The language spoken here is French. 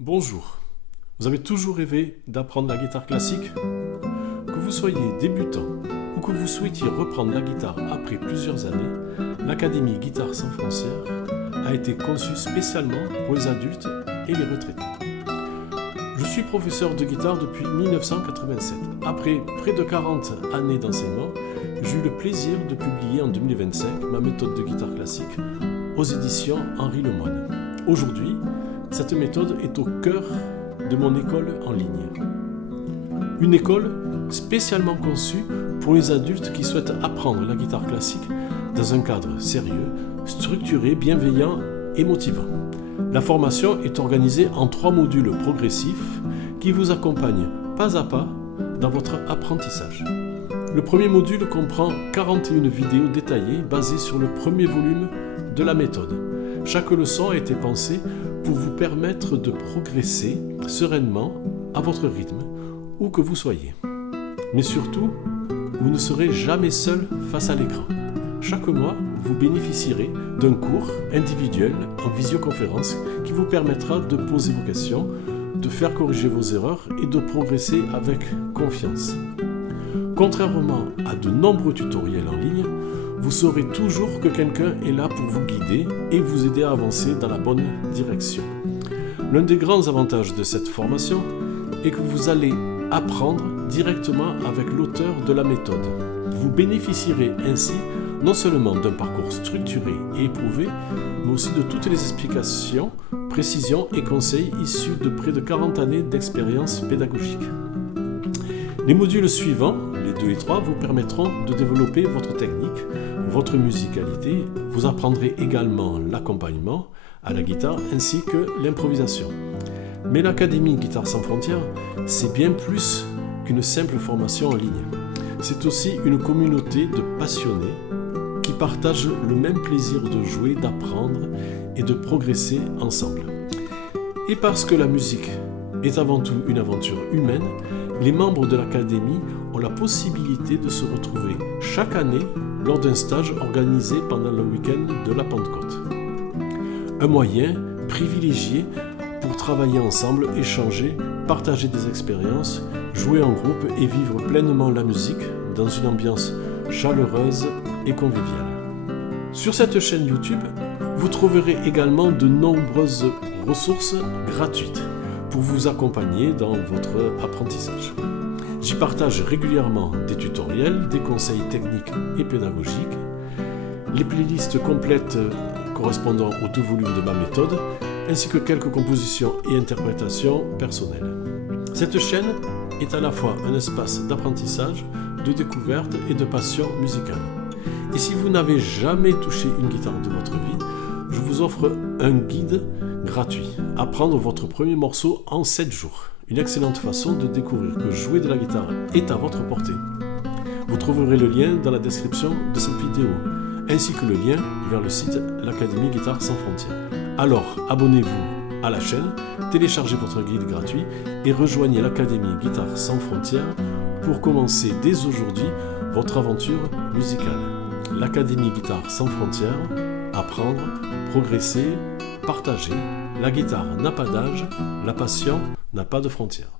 Bonjour, vous avez toujours rêvé d'apprendre la guitare classique? Que vous soyez débutant ou que vous souhaitiez reprendre la guitare après plusieurs années, l'Académie Guitare Sans Frontières a été conçue spécialement pour les adultes et les retraités. Je suis professeur de guitare depuis 1987. Après près de 40 années d'enseignement, j'ai eu le plaisir de publier en 2025 ma méthode de guitare classique aux éditions Henri Lemoine. Aujourd'hui, cette méthode est au cœur de mon école en ligne. Une école spécialement conçue pour les adultes qui souhaitent apprendre la guitare classique dans un cadre sérieux, structuré, bienveillant et motivant. La formation est organisée en 3 modules progressifs qui vous accompagnent pas à pas dans votre apprentissage. Le premier module comprend 41 vidéos détaillées basées sur le premier volume de la méthode. Chaque leçon a été pensée pour vous permettre de progresser sereinement à votre rythme, où que vous soyez. Mais surtout, vous ne serez jamais seul face à l'écran. Chaque mois, vous bénéficierez d'un cours individuel en visioconférence qui vous permettra de poser vos questions, de faire corriger vos erreurs et de progresser avec confiance. Contrairement à de nombreux tutoriels en ligne, vous saurez toujours que quelqu'un est là pour vous guider et vous aider à avancer dans la bonne direction. L'un des grands avantages de cette formation est que vous allez apprendre directement avec l'auteur de la méthode. Vous bénéficierez ainsi non seulement d'un parcours structuré et éprouvé, mais aussi de toutes les explications, précisions et conseils issus de près de 40 années d'expérience pédagogique. Les modules suivants, les 2 et 3, vous permettront de développer votre technique, votre musicalité. Vous apprendrez également l'accompagnement à la guitare ainsi que l'improvisation. Mais l'Académie Guitare Sans Frontières, c'est bien plus qu'une simple formation en ligne. C'est aussi une communauté de passionnés qui partagent le même plaisir de jouer, d'apprendre et de progresser ensemble. Et parce que la musique est avant tout une aventure humaine, les membres de l'Académie ont la possibilité de se retrouver chaque année lors d'un stage organisé pendant le week-end de la Pentecôte. Un moyen privilégié pour travailler ensemble, échanger, partager des expériences, jouer en groupe et vivre pleinement la musique dans une ambiance chaleureuse et conviviale. Sur cette chaîne YouTube, vous trouverez également de nombreuses ressources gratuites pour vous accompagner dans votre apprentissage. J'y partage régulièrement des tutoriels, des conseils techniques et pédagogiques, les playlists complètes correspondant aux 2 volumes de ma méthode, ainsi que quelques compositions et interprétations personnelles. Cette chaîne est à la fois un espace d'apprentissage, de découverte et de passion musicale. Et si vous n'avez jamais touché une guitare de votre vie, je vous offre un guide gratuit. Apprendre votre premier morceau en 7 jours. Une excellente façon de découvrir que jouer de la guitare est à votre portée. Vous trouverez le lien dans la description de cette vidéo, ainsi que le lien vers le site l'Académie Guitare Sans Frontières. Alors, abonnez-vous à la chaîne, téléchargez votre guide gratuit et rejoignez l'Académie Guitare Sans Frontières pour commencer dès aujourd'hui votre aventure musicale. L'Académie Guitare Sans Frontières, apprendre, progresser, partager. La guitare n'a pas d'âge, la passion n'a pas de frontières.